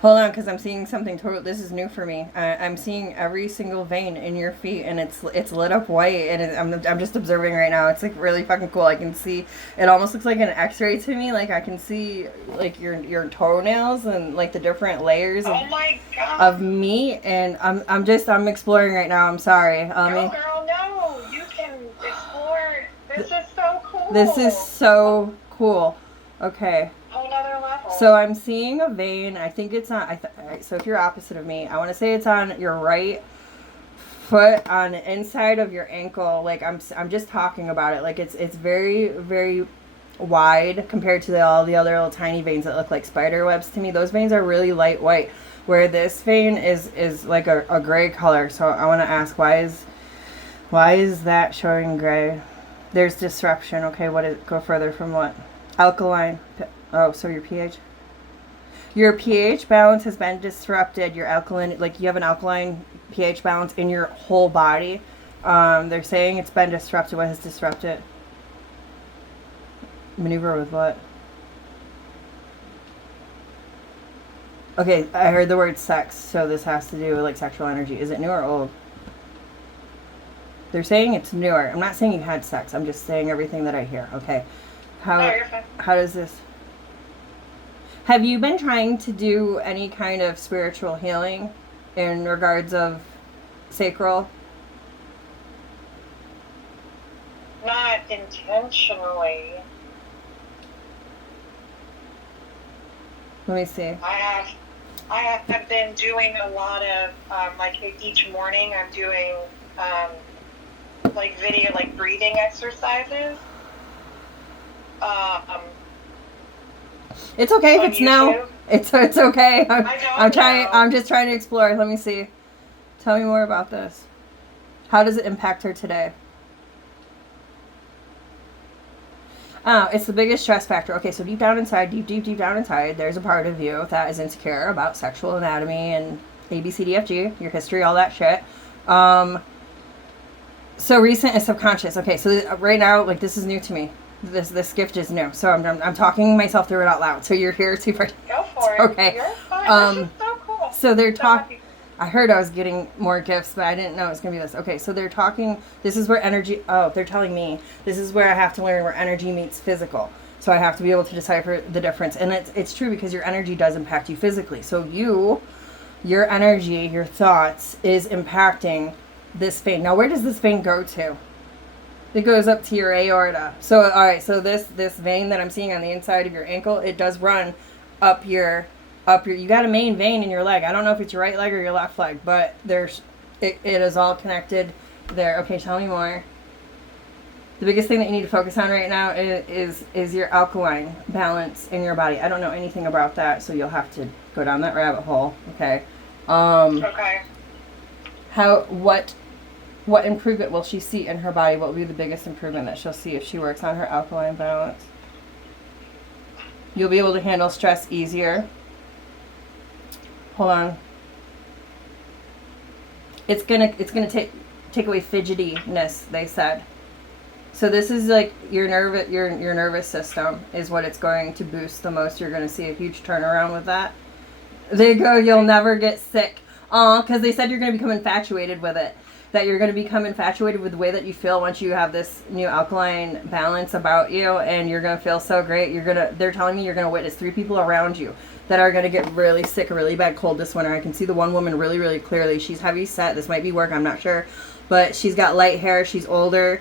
Hold on, because I'm seeing something total. This is new for me. I'm seeing every single vein in your feet, and it's lit up white, and I'm just observing right now. It's like really fucking cool. I can see. It almost looks like an X-ray to me. Like I can see like your toenails and like the different layers Oh my of god. me, and I'm exploring right now. I'm sorry. No, girl, no. You can explore. This is so This is cool. so cool. Okay. Whole nother level. So I'm seeing a vein. I think it's on. So if you're opposite of me, I want to say it's on your right foot, on the inside of your ankle. Like I'm just talking about it. Like it's very very wide compared to all the other little tiny veins that look like spider webs to me. Those veins are really light white, where this vein is like a gray color. So I want to ask, why is that showing gray? There's disruption. Okay, what is, go further from what? Alkaline. Oh, so your pH. Your pH balance has been disrupted. Your alkaline, like you have an alkaline pH balance in your whole body. They're saying it's been disrupted. What has disrupted? Maneuver with what? Okay, I heard the word sex, so this has to do with like sexual energy. Is it new or old? They're saying it's newer. I'm not saying you had sex. I'm just saying everything that I hear. Okay. No, How you're fine. how does this? Have you been trying to do any kind of spiritual healing in regards of sacral? Not intentionally. Let me see. I have been doing a lot of like each morning I'm doing like video like breathing exercises um, It's okay if on it's no. YouTube. It's okay. I I'm don't trying. know. I'm just trying to explore. Let me see. Tell me more about this. How does it impact her today? Oh, it's the biggest stress factor. Okay, so deep down inside, deep down inside, there's a part of you that is insecure about sexual anatomy and A, B, C, D, F, G, your history, all that shit. Um, so recent is subconscious. Okay, so right now, like this is new to me. This gift is new. So I'm talking myself through it out loud. So you're here to Go for it. okay. You're fine. This is Um, so cool. so they're So talking. happy. I heard I was getting more gifts, but I didn't know it was going to be this. Okay, so they're talking. This is where energy. Oh, they're telling me this is where I have to learn where energy meets physical. So I have to be able to decipher the difference, and it's true because your energy does impact you physically. So your energy, your thoughts is impacting this vein. Now, where does this vein go to? It goes up to your aorta. So all right, so this vein that I'm seeing on the inside of your ankle, it does run up your you got a main vein in your leg. I don't know if it's your right leg or your left leg, but it is all connected there. Okay, tell me more. The biggest thing that you need to focus on right now is your alkaline balance in your body. I don't know anything about that, so you'll have to go down that rabbit hole. Okay. Okay. How what improvement will she see in her body? What will be the biggest improvement that she'll see if she works on her alkaline balance? You'll be able to handle stress easier. Hold on. It's gonna take away fidgetiness, they said. So this is like your nervous system is what it's going to boost the most. You're gonna see a huge turnaround with that. There you go. You'll never get sick. Because they said you're gonna become infatuated with it. That you're gonna become infatuated with the way that you feel once you have this new alkaline balance about you, and you're gonna feel so great. They're telling me you're gonna witness 3 people around you that are gonna get really sick, a really bad cold this winter. I can see the one woman really, really clearly. She's heavy set. This might be work. I'm not sure, but she's got light hair. She's older.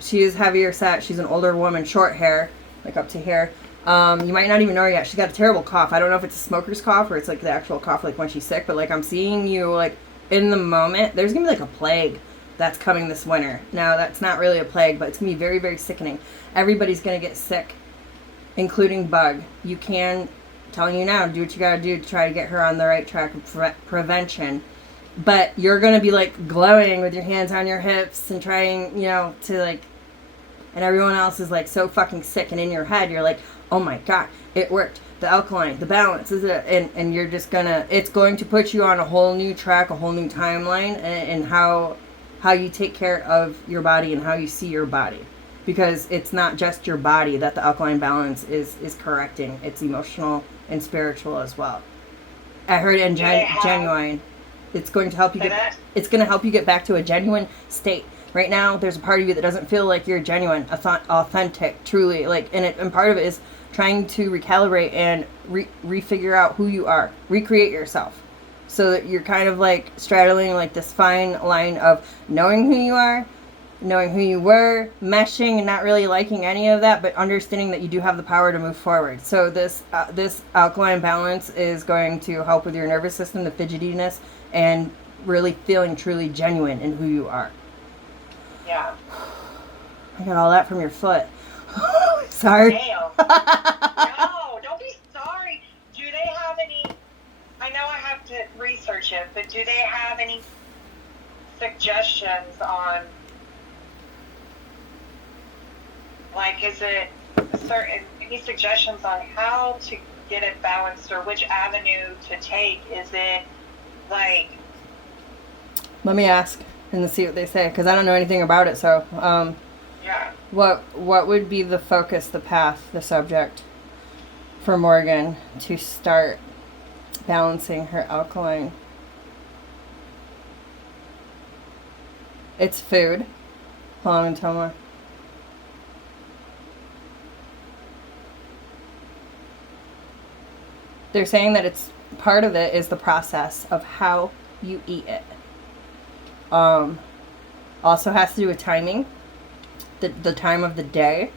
She is heavier set. She's an older woman, short hair, like up to here. You might not even know her yet. She's got a terrible cough. I don't know if it's a smoker's cough or it's like the actual cough, like when she's sick. But like I'm seeing you like in the moment. There's gonna be like a plague that's coming this winter. Now that's not really a plague, but it's gonna be very, very sickening. Everybody's gonna get sick, including Bug. You can, telling you now, do what you gotta do to try to get her on the right track of prevention. But you're gonna be like glowing with your hands on your hips and trying, to like, and everyone else is like so fucking sick, and in your head you're like, oh my god, it worked. The alkaline, the balance is it, and you're just gonna, it's going to put you on a whole new track, a whole new timeline, and how you take care of your body and how you see your body, because it's not just your body that the alkaline balance is correcting. It's emotional, and spiritual as well. I heard in have- genuine. It's going to help you Say get. that? It's going to help you get back to a genuine state. Right now, there's a part of you that doesn't feel like you're genuine, authentic, truly. And part of it is trying to recalibrate and refigure out who you are, recreate yourself, so that you're kind of like straddling like this fine line of knowing who you are, knowing who you were, meshing and not really liking any of that, but understanding that you do have the power to move forward. So this alkaline balance is going to help with your nervous system, the fidgetiness, and really feeling truly genuine in who you are. Yeah. I got all that from your foot. Sorry. Damn. No, don't be sorry. Do they have any? I know I have to research it, but do they have any suggestions on, like, is it any suggestions on how to get it balanced or which avenue to take? Is it like, Let me ask and see what they say, because I don't know anything about it. So, yeah, what would be the focus, the path, the subject for Morgan to start balancing her alkaline? It's food. Hold on and tell me. They're saying that it's part of it is the process of how you eat it. Also has to do with timing, the time of the day.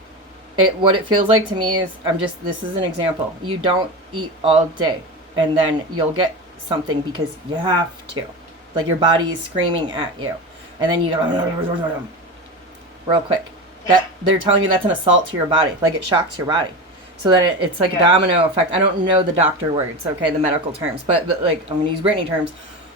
What it feels like to me is, this is an example. You don't eat all day and then you'll get something because you have to. Like your body is screaming at you. And then you go real quick. That they're telling you that's an assault to your body. Like it shocks your body. So that it's like a domino effect. I don't know the doctor words, okay, the medical terms, but like I'm gonna use Brittany terms.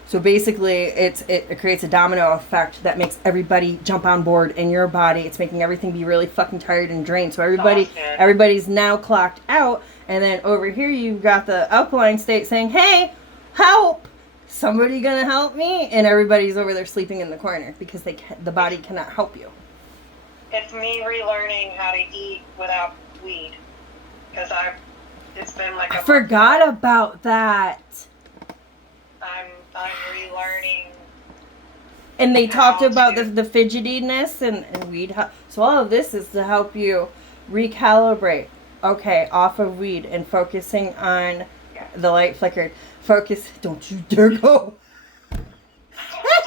So basically, it creates a domino effect that makes everybody jump on board in your body. It's making everything be really fucking tired and drained. So everybody's now clocked out, and then over here you've got the alkaline state saying, "Hey, help! Somebody gonna help me?" And everybody's over there sleeping in the corner because the body cannot help you. it's me relearning how to eat without weed, because it's been like I forgot about that. I'm relearning. And they talked How about to- the fidgetiness and weed. So all of this is to help you recalibrate. Okay, off of weed and focusing on the light flickered. Focus. Don't you dare go.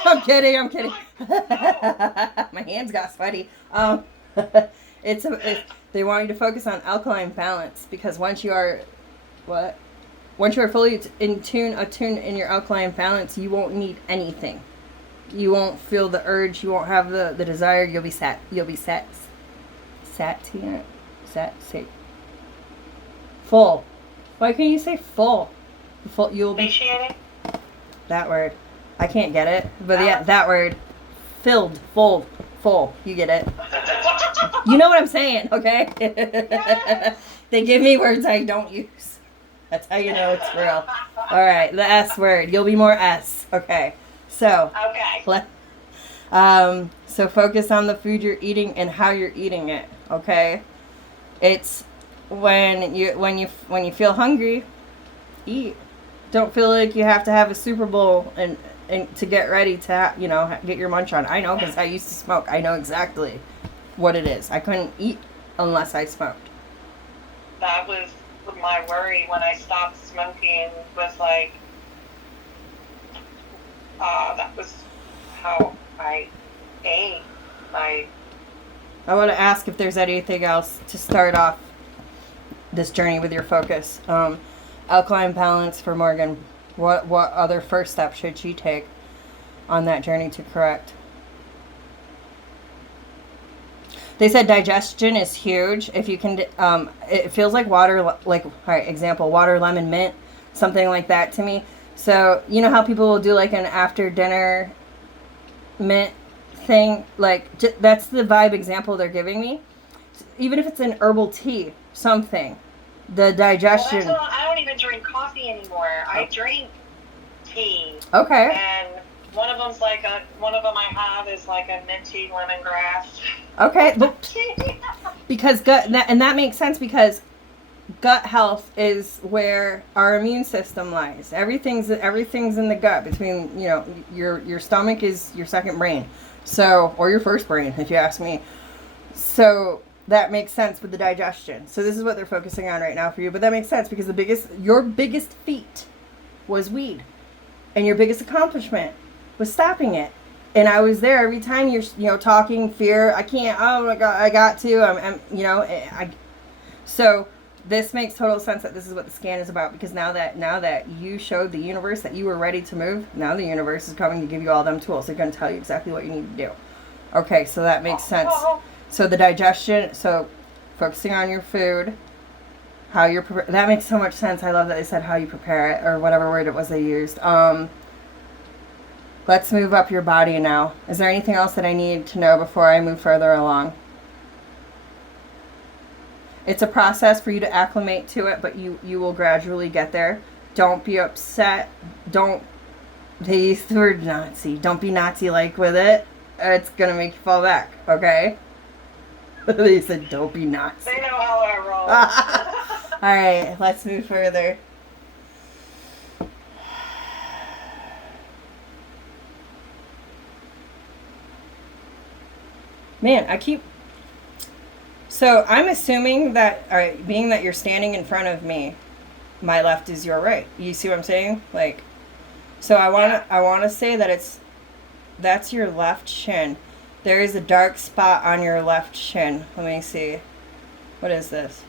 I'm kidding. My hands got sweaty. They want you to focus on alkaline balance, because once you are fully attuned in your alkaline balance, you won't need anything. You won't feel the urge. You won't have the desire. You'll be sat. Full. Why can't you say full? Full. You'll be Satiated? that word. I can't get it, but yeah, that word. Filled, full. You get it. You know what I'm saying, okay? They give me words I don't use. That's how you know it's real. All right, the S word. You'll be more S. Okay. So. Okay. So focus on the food you're eating and how you're eating it. Okay. It's when you feel hungry, eat. Don't feel like you have to have a Super Bowl and to get ready to get your munch on. I know, because I used to smoke. I know exactly what it is. I couldn't eat unless I smoked. That was my worry when I stopped smoking, was like, that was how I ate. I want to ask if there's anything else to start off this journey with your focus. Alkaline balance for Morgan. What other first step should she take on that journey to correct? They said digestion is huge. If you can, it feels like water, like, all right, example, water, lemon, mint, something like that to me. So, you know how people will do like an after dinner mint thing? Like, that's the vibe example they're giving me. Even if it's an herbal tea, something. The digestion. Well, I don't even drink coffee anymore. I drink tea. Okay. And one of them I have is like a minty lemongrass. Okay. Because gut, and that makes sense, because gut health is where our immune system lies. Everything's in the gut. Between, you know, your stomach is your second brain, so, or your first brain, if you ask me. So that makes sense with the digestion. So this is what they're focusing on right now for you. But that makes sense because your biggest feat was weed, and your biggest accomplishment was stopping it. And I was there every time you're, you know, talking fear. I can't. Oh my God, I got to. I'm you know, So this makes total sense that this is what the scan is about, because now that you showed the universe that you were ready to move, now the universe is coming to give you all them tools. They're going to tell you exactly what you need to do. Okay, so that makes sense. So the digestion, so focusing on your food, how you're that makes so much sense. I love that they said how you prepare it, or whatever word it was they used. Let's move up your body now. Is there anything else that I need to know before I move further along? It's a process for you to acclimate to it, but you will gradually get there. Don't be upset. They used the word Nazi. Don't be Nazi-like with it. It's going to make you fall back, okay? They said don't be Nazi. They know how I roll. All right, let's move further. Man, So I'm assuming that, all right, being that you're standing in front of me, my left is your right. You see what I'm saying? Like, so I wanna say that that's your left shin. There is a dark spot on your left shin. Let me see. What is this?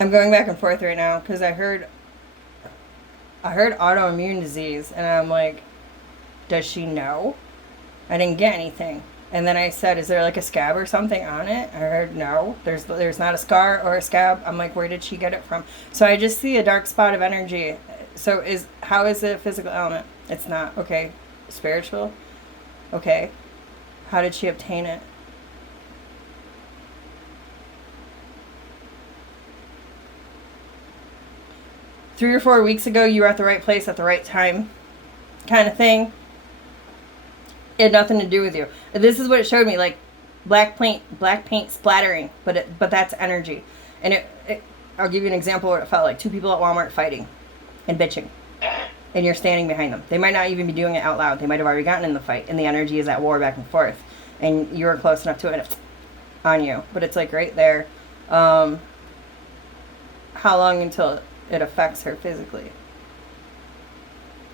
I'm going back and forth right now because I heard autoimmune disease, and I'm like, does she know? I didn't get anything. And then I said, is there like a scab or something on it? I heard no. There's not a scar or a scab. I'm like, where did she get it from? So I just see a dark spot of energy. So how is it a physical element? It's not. Okay. Spiritual? Okay. How did she obtain it? Three or 4 weeks ago, you were at the right place at the right time, kind of thing. It had nothing to do with you. This is what it showed me, like black paint splattering, but that's energy. And I'll give you an example of what it felt like. Two people at Walmart fighting and bitching, and you're standing behind them. They might not even be doing it out loud. They might have already gotten in the fight, and the energy is at war back and forth, and you were close enough to it, and it's on you. But it's like right there. How long until it affects her physically?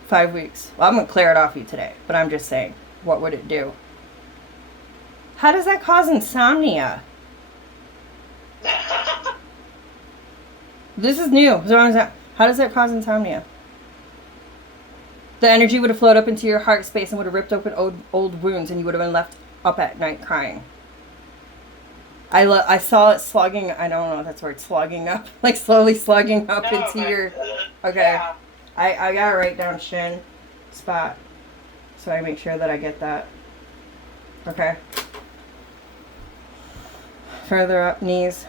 5 weeks. Well, I'm going to clear it off you today, but I'm just saying, what would it do? How does that cause insomnia? This is new. How does that cause insomnia? The energy would have flowed up into your heart space and would have ripped open old wounds, and you would have been left up at night crying. I saw it slugging. I don't know if that's the word, slugging up, like slowly slugging up into your. Okay, yeah. I gotta write down shin spot, so I make sure that I get that. Okay. Further up, knees.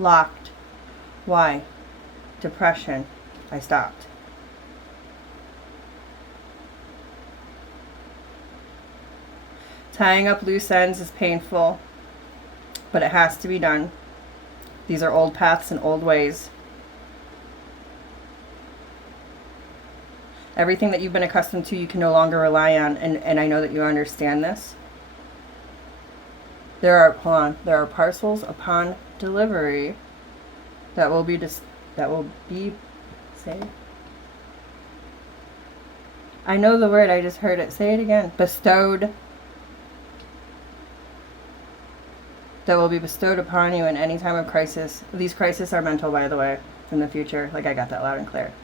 Locked. Why? Depression. I stopped. Tying up loose ends is painful, but it has to be done. These are old paths and old ways. Everything that you've been accustomed to, you can no longer rely on, and I know that you understand this. There are parcels upon delivery that will be say. I know the word, I just heard it. Say it again. Bestowed. That will be bestowed upon you in any time of crisis. These crises are mental, by the way, in the future. Like, I got that loud and clear.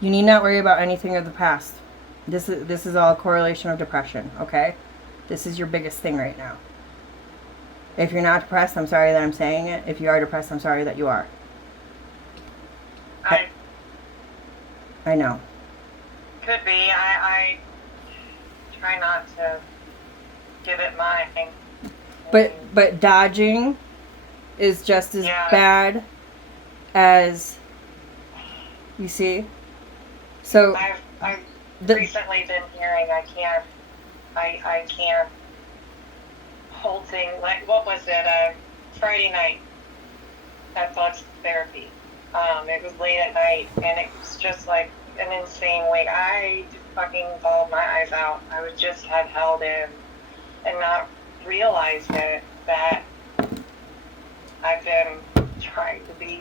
You need not worry about anything of the past. This is all a correlation of depression, okay? This is your biggest thing right now. If you're not depressed, I'm sorry that I'm saying it. If you are depressed, I'm sorry that you are. I know. Could be. I try not to give it mine. But dodging is just as Yeah. bad as, you see. So I've the recently been hearing I can't hold things, like, what was it, Friday night at Bugs Therapy. It was late at night, and it was just like an insane wait. I just fucking bawled my eyes out. I would just have held in and not realized it, that I've been trying to be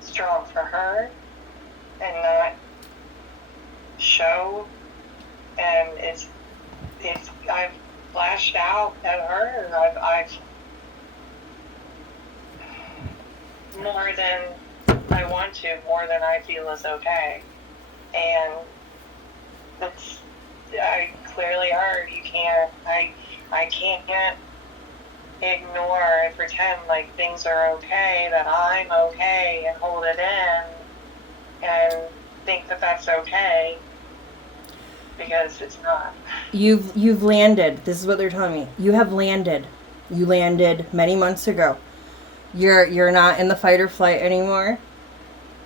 strong for her and not show, and it's I've lashed out at her. I've more than I want to, more than I feel is okay, and it's clearly hard. You can't. I can't ignore and pretend like things are okay, that I'm okay, and hold it in and think that that's okay, because it's not. you've landed. This is what they're telling me. You have landed. You landed many months ago. You're not in the fight or flight anymore.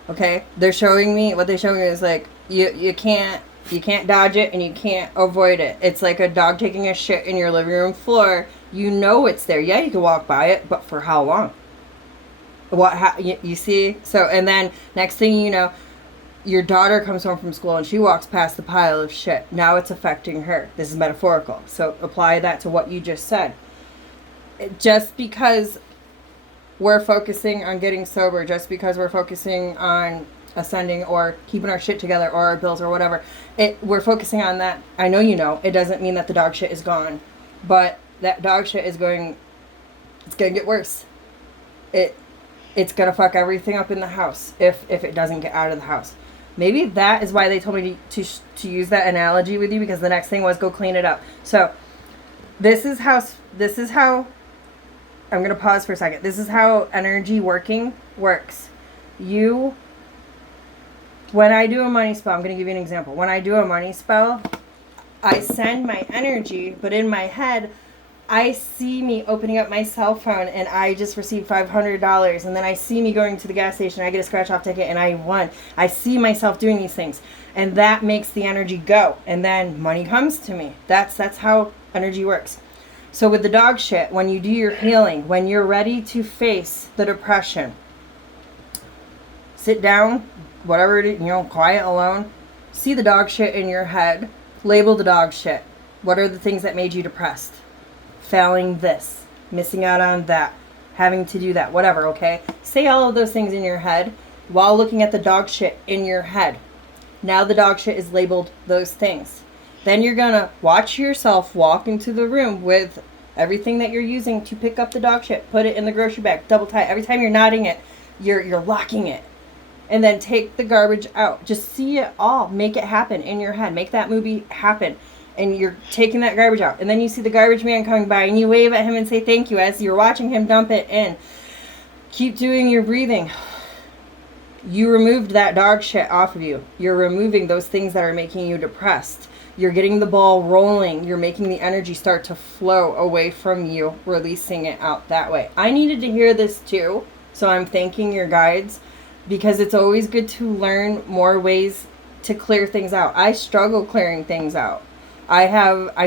Okay? They're showing me, what they're showing me is like you can't dodge it and you can't avoid it. It's like a dog taking a shit in your living room floor. You know it's there. Yeah, you can walk by it, but for how long? You see? So, and then next thing you know, your daughter comes home from school and she walks past the pile of shit. Now it's affecting her. This is metaphorical. So apply that to what you just said. Just because we're focusing on getting sober, just because we're focusing on ascending or keeping our shit together or our bills or whatever, we're focusing on that. I know you know. It doesn't mean that the dog shit is gone. But that dog shit is going to get worse. It's going to fuck everything up in the house if it doesn't get out of the house. Maybe that is why they told me to use that analogy with you, because the next thing was go clean it up. So this is how I'm going to pause for a second. This is how energy working works. When I do a money spell, I'm going to give you an example. When I do a money spell, I send my energy, but in my head, I see me opening up my cell phone and I just received $500, and then I see me going to the gas station, I get a scratch off ticket and I won. I see myself doing these things, and that makes the energy go, and then money comes to me. That's how energy works. So with the dog shit, when you do your healing, when you're ready to face the depression, sit down, whatever it is, quiet, alone, see the dog shit in your head, label the dog shit. What are the things that made you depressed? Failing this, missing out on that, having to do that, whatever, okay? Say all of those things in your head while looking at the dog shit in your head. Now the dog shit is labeled those things. Then you're gonna watch yourself walk into the room with everything that you're using to pick up the dog shit, put it in the grocery bag, double tie. Every time you're nodding it, you're locking it. And then take the garbage out. Just see it all. Make it happen in your head. Make that movie happen. And you're taking that garbage out. And then you see the garbage man coming by and you wave at him and say thank you as you're watching him dump it in. Keep doing your breathing. You removed that dog shit off of you. You're removing those things that are making you depressed. You're getting the ball rolling. You're making the energy start to flow away from you, releasing it out that way. I needed to hear this too, so I'm thanking your guides, because it's always good to learn more ways to clear things out. I struggle clearing things out. I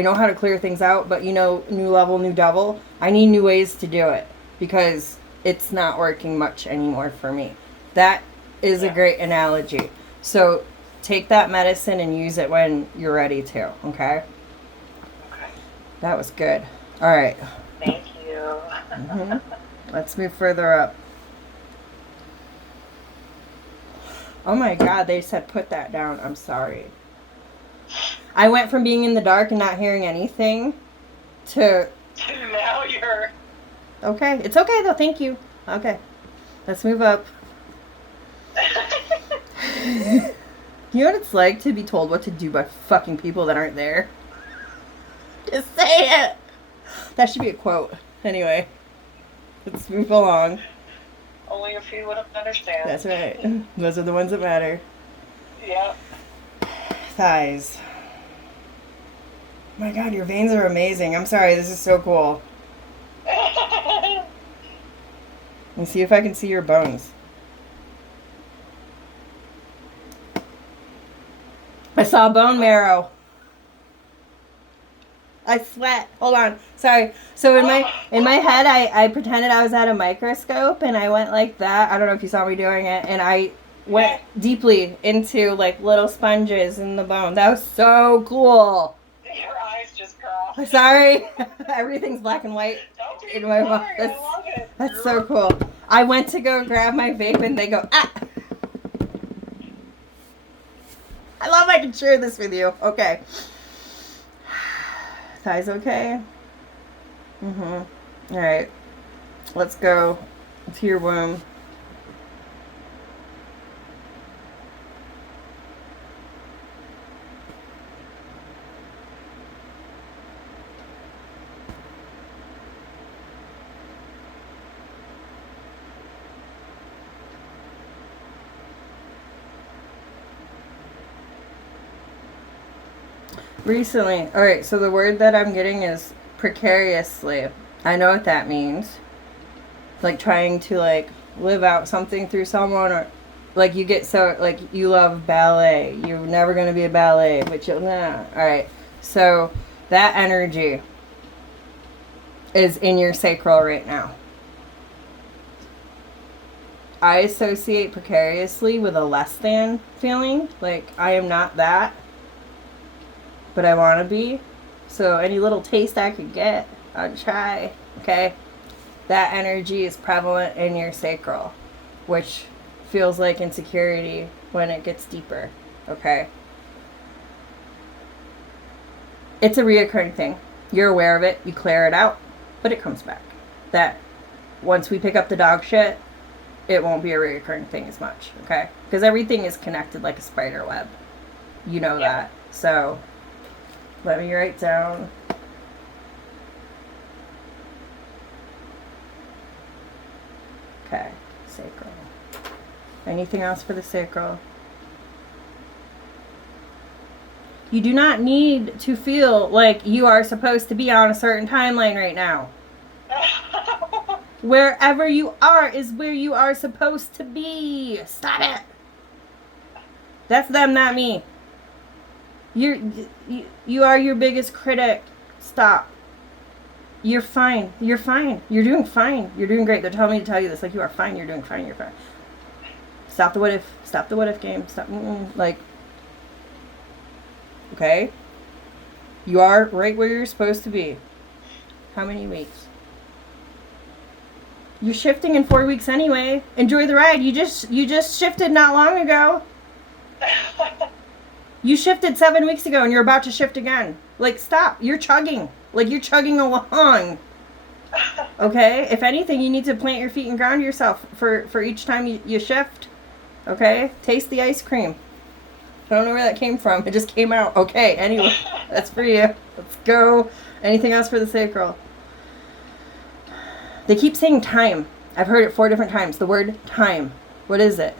know how to clear things out, but new level, new devil. I need new ways to do it because it's not working much anymore for me. That is a great analogy. So take that medicine and use it when you're ready to, okay? Okay. That was good. All right. Thank you. Mm-hmm. Let's move further up. Oh my God, they said put that down. I'm sorry. I went from being in the dark and not hearing anything to... Now you're... Okay. It's okay though. Thank you. Okay. Let's move up. You know what it's like to be told what to do by fucking people that aren't there? Just say it. That should be a quote. Anyway. Let's move along. Only a few would understand. That's right. Those are the ones that matter. Yep. Thighs. My God, your veins are amazing. I'm sorry, this is so cool. Let me see if I can see your bones. I saw bone marrow. I sweat. Hold on. Sorry. So in my head, I pretended I was at a microscope and I went like that. I don't know if you saw me doing it, and I went deeply into like little sponges in the bone. That was so cool. Your eyes just crossed. Sorry. Everything's black and white in my mouth. I love it. That's so cool. I went to go grab my vape and they go, ah! I love I can share this with you. Okay. Thighs okay? Mm-hmm. Alright. Let's go to your womb. Recently. Alright, so the word that I'm getting is precariously. I know what that means. Like trying to like live out something through someone, or like you get so like you love ballet. You're never gonna be a ballet, but you'll Alright. So that energy is in your sacral right now. I associate precariously with a less than feeling. Like I am not that, but I want to be. So any little taste I could get, I'd try. Okay? That energy is prevalent in your sacral, which feels like insecurity when it gets deeper. Okay? It's a reoccurring thing. You're aware of it. You clear it out, but it comes back. That once we pick up the dog shit, it won't be a reoccurring thing as much. Okay? Because everything is connected like a spider web. You know that. So let me write down. Okay, sacral. Anything else for the sacral? You do not need to feel like you are supposed to be on a certain timeline right now. Wherever you are is where you are supposed to be. Stop it. That's them, not me. You are your biggest critic. Stop. You're fine. You're fine. You're doing fine. You're doing great. They're telling me to tell you this. Like, you are fine. You're doing fine. You're fine. Stop the what if. Stop the what if game. Stop. Like, okay? You are right where you're supposed to be. How many weeks? You're shifting in 4 weeks anyway. Enjoy the ride. You just shifted not long ago. You shifted 7 weeks ago and you're about to shift again. Like, stop. You're chugging. Like, you're chugging along. Okay? If anything, you need to plant your feet and ground yourself for each time you shift. Okay? Taste the ice cream. I don't know where that came from. It just came out. Okay, anyway. That's for you. Let's go. Anything else for the sacral? They keep saying time. I've heard it 4 different times. The word time. What is it?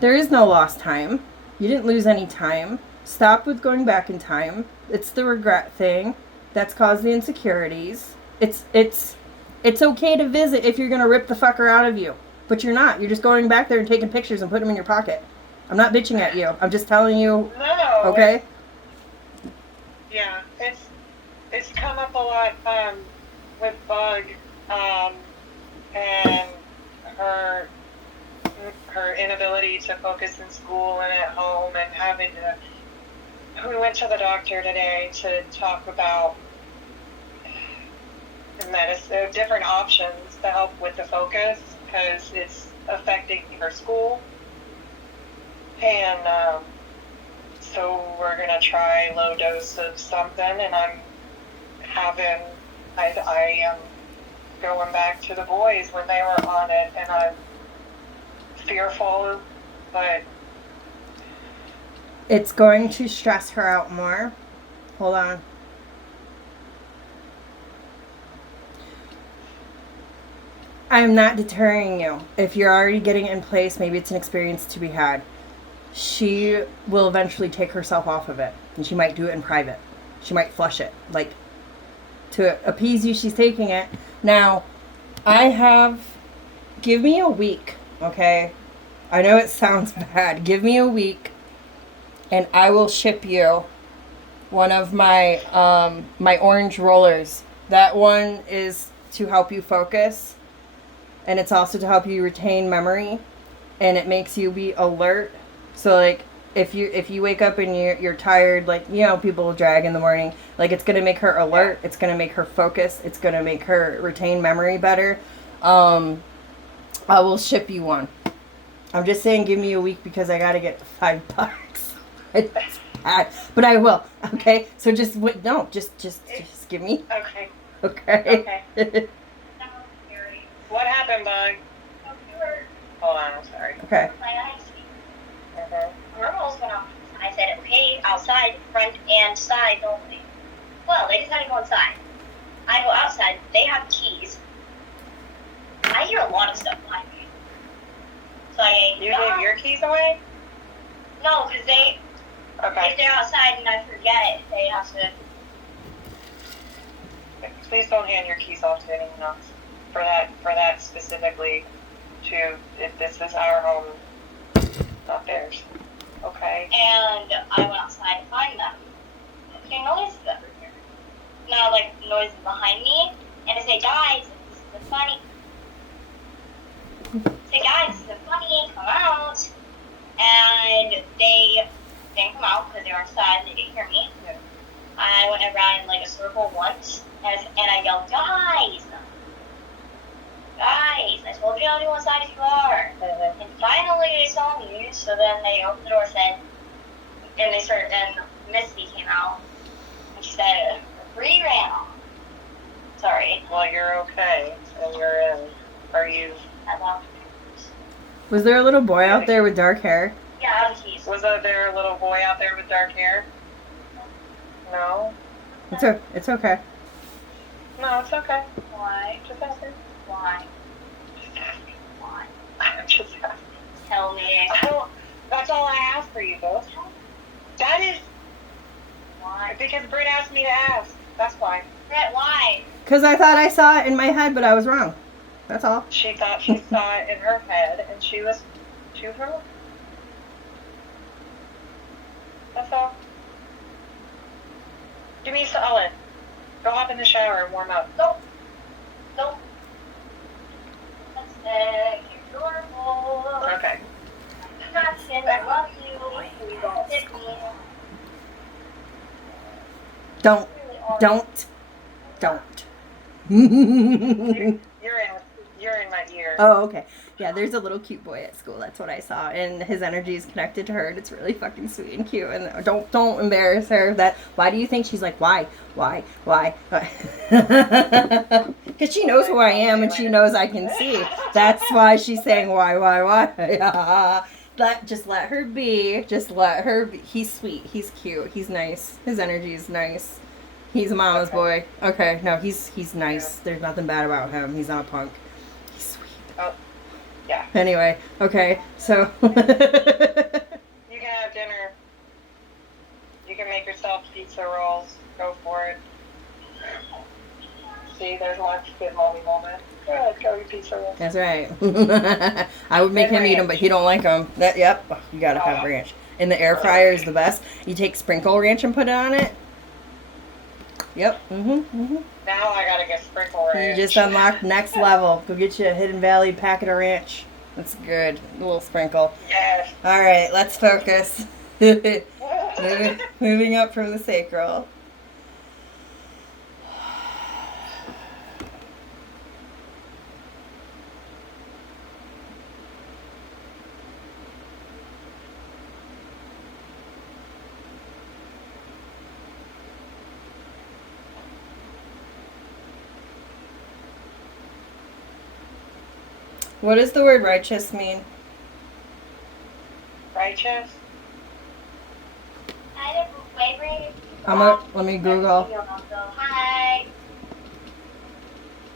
There is no lost time. You didn't lose any time. Stop with going back in time. It's the regret thing that's caused the insecurities. It's okay to visit if you're going to rip the fucker out of you. But you're not. You're just going back there and taking pictures and putting them in your pocket. I'm not bitching at you. I'm just telling you. No. Okay? Yeah. It's come up a lot with Bug and her inability to focus in school and at home, and having to. We went to the doctor today to talk about medicine, different options to help with the focus, because it's affecting her school. And so we're gonna try low dose of something, and I am going back to the boys when they were on it, and I'm fearful, but it's going to stress her out more. Hold on. I'm not deterring you. If you're already getting it in place, maybe it's an experience to be had. she will eventually take herself off of it, and she might do it in private. She might flush it, like to appease you. She's taking it now. I have. Give me a week, okay? I know it sounds bad. Give me a week, and I will ship you one of my my orange rollers. That one is to help you focus, and it's also to help you retain memory, and it makes you be alert. So like if you wake up and you're tired, like you know people drag in the morning, like it's gonna make her alert. It's gonna make her focus. It's gonna make her retain memory better. I will ship you one. I'm just saying, give me a week because I gotta get $5. It's bad, but I will. Okay, so just wait. No, just give me. Okay. Okay. Okay. What happened, Bug? Hold on, I'm sorry. Okay. Mm-hmm. I said, okay, outside, front and side only. Well, they decided to go inside. I go outside, they have keys. I hear a lot of stuff behind me. So I You gave your keys away? No, because they, Okay. if they're outside and I forget, they have to. Please don't hand your keys off to anyone else. For that specifically, to if this is our home, not theirs. Okay. And I went outside to find them. I hear noises everywhere. Now, like, noises behind me, and I say, guys, this isn't funny. Say, guys, this isn't funny, come out. And they didn't come out because they were inside and they didn't hear me. Yeah. I went around in like a circle once, and I yelled, guys! Guys, I told you I'll go inside if you are. Mm-hmm. And finally they saw me, so then they opened the door and said, and Misty came out, and she said, "Free ran off." Sorry, Well, you're okay, and you're in. Are you? I locked Was there a little boy out there with dark hair? Yeah, I have the keys. Was there a little boy out there with dark hair? No. It's okay. No, it's okay. Why? Just asking. Why? Just asking. Why? I'm just asking. Tell me. That's all I ask for you, both. That is Why? because Britt asked me to ask. That's why. Brett, why? Cause I thought I saw it in my head, but I was wrong. That's all. She thought she saw it in her head, and she was too wrong. That's all. Do me a solid. Go hop in the shower and warm up. Nope. Nope. That's you're adorable. Okay. I love you. You don't hit me. Don't. Really are. Don't. You're in my ear. Oh, okay. Yeah, there's a little cute boy at school. That's what I saw, and his energy is connected to her, and it's really fucking sweet and cute. And don't embarrass her. Why do you think she's like why? Because she knows who I am, and she knows I can see. That's why she's saying why. Just let her be. Just let her be. He's sweet. He's cute. He's nice. His energy is nice. He's a mama's boy. Okay, no, he's nice. There's nothing bad about him. He's not a punk. He's sweet. Oh, yeah. Anyway, okay, so. You can have dinner. You can make yourself pizza rolls. Go for it. See, there's lots of good mommy moments. Yeah, go eat pizza rolls. That's right. I would make him eat them, but he don't like them. Yep, you gotta have ranch. And the air fryer is the best. You take sprinkle ranch and put it on it. Yep. Now I gotta get sprinkle ranch. You just unlocked next level. Go get you a Hidden Valley packet of ranch. That's good. A little sprinkle. Yes. All right, let's focus. Moving up from the sacral. What does the word righteous mean? Righteous? Let me Google. Hi.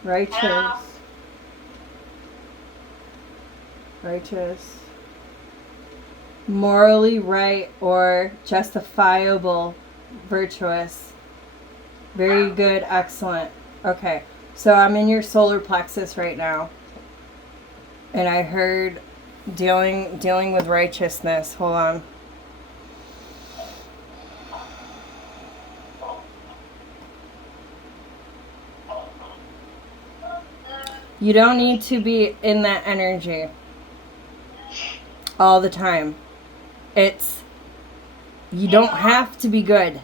Righteous. Morally right or justifiable, virtuous. Very good, excellent. Okay, so I'm in your solar plexus right now. And I heard dealing with righteousness. Hold on. You don't need to be in that energy all the time. You don't have to be good.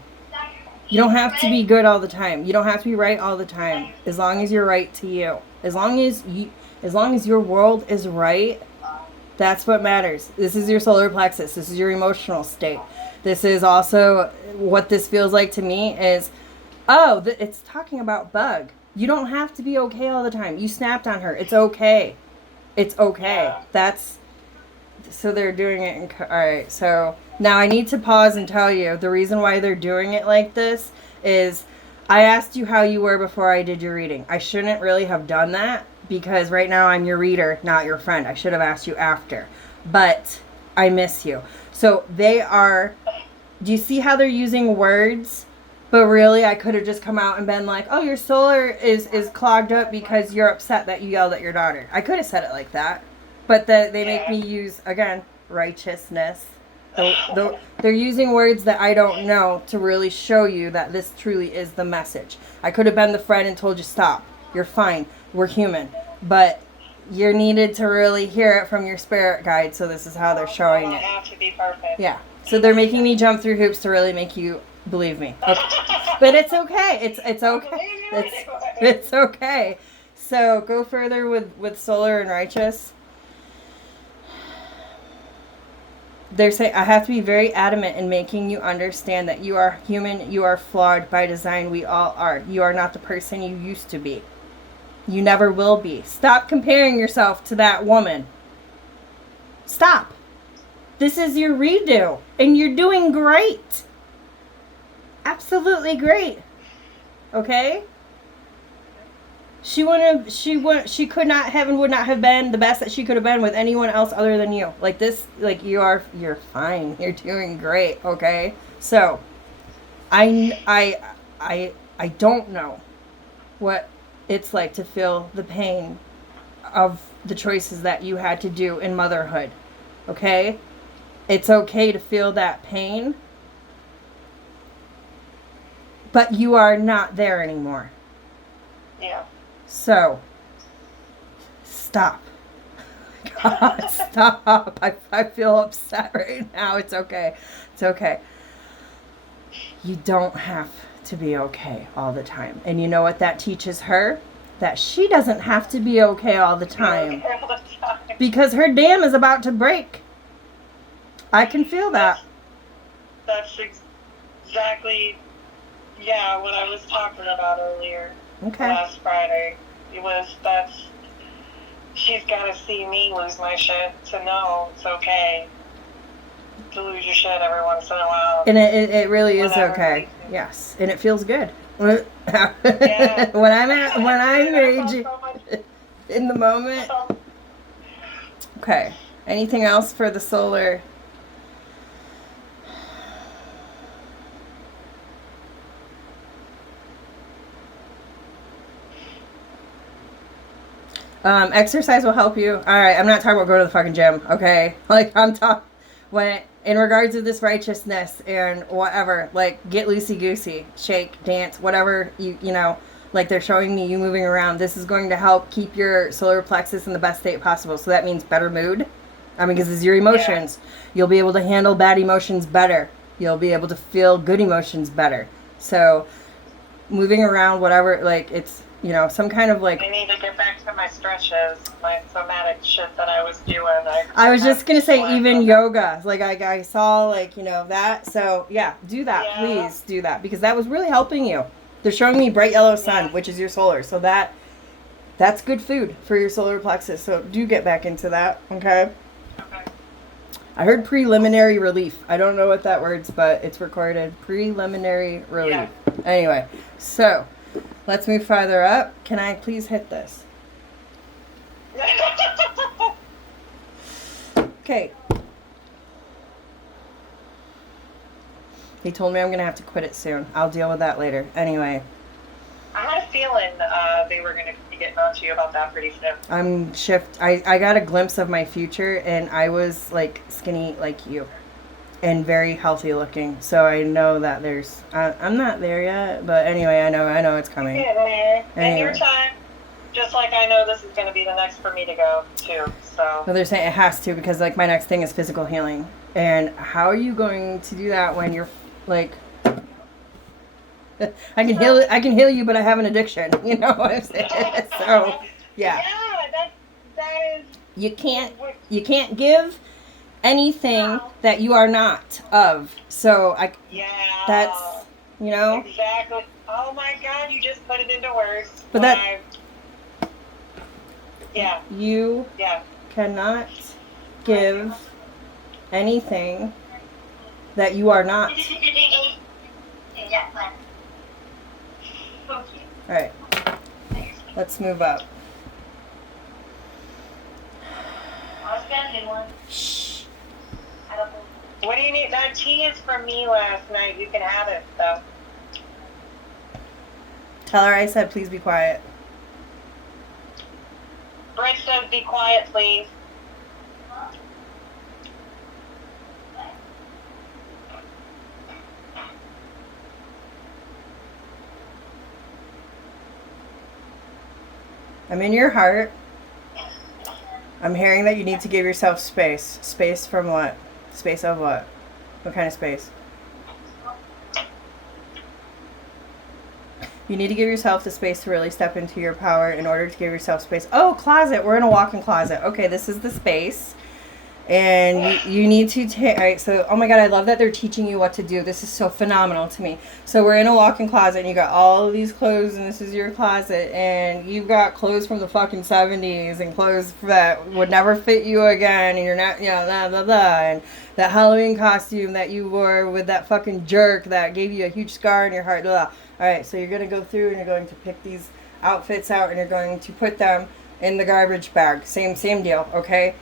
You don't have to be good all the time. You don't have to be right all the time. As long as you're right to you. As long as your world is right, that's what matters. This is your solar plexus. This is your emotional state. This is also what this feels like to me is, it's talking about Bug. You don't have to be okay all the time. You snapped on her. It's okay. It's okay. So they're doing it. All right. So now I need to pause and tell you the reason why they're doing it like this is I asked you how you were before I did your reading. I shouldn't really have done that because right now I'm your reader, not your friend. I should have asked you after, but I miss you. So do you see how they're using words? But really, I could have just come out and been like, oh, your solar is clogged up because you're upset that you yelled at your daughter. I could have said it like that. But they make me use, again, righteousness. They're using words that I don't know to really show you that this truly is the message. I could have been the friend and told you, stop. You're fine. We're human. But you're needed to really hear it from your spirit guide, so this is how they're showing it. Have to be perfect. Yeah. So they're making me jump through hoops to really make you believe me. Okay. But it's okay. It's okay. It's okay. So go further with solar and righteous. They're saying I have to be very adamant in making you understand that you are human, you are flawed by design, we all are. You are not the person you used to be. You never will be. Stop comparing yourself to that woman. Stop. This is your redo, and you're doing great. Absolutely great. Okay? She could not have and would not have been the best that she could have been with anyone else other than you. Like this, like you're fine. You're doing great, okay? So, I don't know what it's like to feel the pain of the choices that you had to do in motherhood. Okay? It's okay to feel that pain. But you are not there anymore. Yeah. So, stop. God, stop. I feel upset right now. It's okay. It's okay. You don't have to be okay all the time. And you know what that teaches her? That she doesn't have to be okay all the time. Because her dam is about to break. I can feel that. That's exactly, what I was talking about earlier. Okay. Last Friday. She's got to see me lose my shit to know it's okay to lose your shit every once in a while. And it really is Whenever okay. Yes. And it feels good. Yeah. when I'm raging in the moment. Okay. Anything else for the solar? Exercise will help you. All right, I'm not talking about going to the fucking gym, okay? Like, I'm talking, when, in regards to this righteousness and whatever, like, get loosey-goosey, shake, dance, whatever, you know, like they're showing me you moving around. This is going to help keep your solar plexus in the best state possible. So that means better mood. I mean, because it's your emotions. Yeah. You'll be able to handle bad emotions better. You'll be able to feel good emotions better. So, moving around, whatever, like, it's, you know, some kind of like... I need to get back to my stretches, my somatic shit that I was doing. I was just going to say even yoga. Like, I saw, like, you know, that. So, yeah, do that. Yeah. Please do that. Because that was really helping you. They're showing me bright yellow sun, which is your solar. So that's good food for your solar plexus. So, do get back into that, okay? Okay. I heard preliminary relief. I don't know what that word's, but it's recorded. Preliminary relief. Yeah. Anyway, so... let's move farther up. Can I please hit this? Okay. He told me I'm gonna have to quit it soon. I'll deal with that later. Anyway, I had a feeling they were going to be getting on to you about that pretty soon. I got a glimpse of my future, and I was like skinny like you, and very healthy looking. So I know that I'm not there yet, but anyway, I know it's coming. Getting there. In Anyway. your time, just like I know this is going to be the next for me to go too. So But they're saying it has to, because like my next thing is physical healing, and how are you going to do that when you're like, I can heal you, but I have an addiction. You know what I'm saying? So yeah, that is. you can't give anything that you are not of. So Yeah. that's, you know, Exactly. Oh my God! You just put it into words. But that- Yeah. you Yeah. cannot give anything that you are not. All right, let's move up. Shh. What do you need? That tea is from me last night. You can have it though. Tell her I said please be quiet. Britt says, "Be quiet, please." I'm in your heart. I'm hearing that you need to give yourself space. Space from what? Space of what? What kind of space? You need to give yourself the space to really step into your power in order to give yourself space. Oh, closet. We're in a walk-in closet. Okay, this is the space. And you need to take, all right, so, oh my God, I love that they're teaching you what to do. This is so phenomenal to me. So we're in a walk-in closet, and you got all of these clothes, and this is your closet, and you've got clothes from the fucking 70s, and clothes that would never fit you again, and you're not, you know, blah, blah, blah, and that Halloween costume that you wore with that fucking jerk that gave you a huge scar in your heart, blah. All right, so you're going to go through, and you're going to pick these outfits out, and you're going to put them in the garbage bag. Same deal, okay?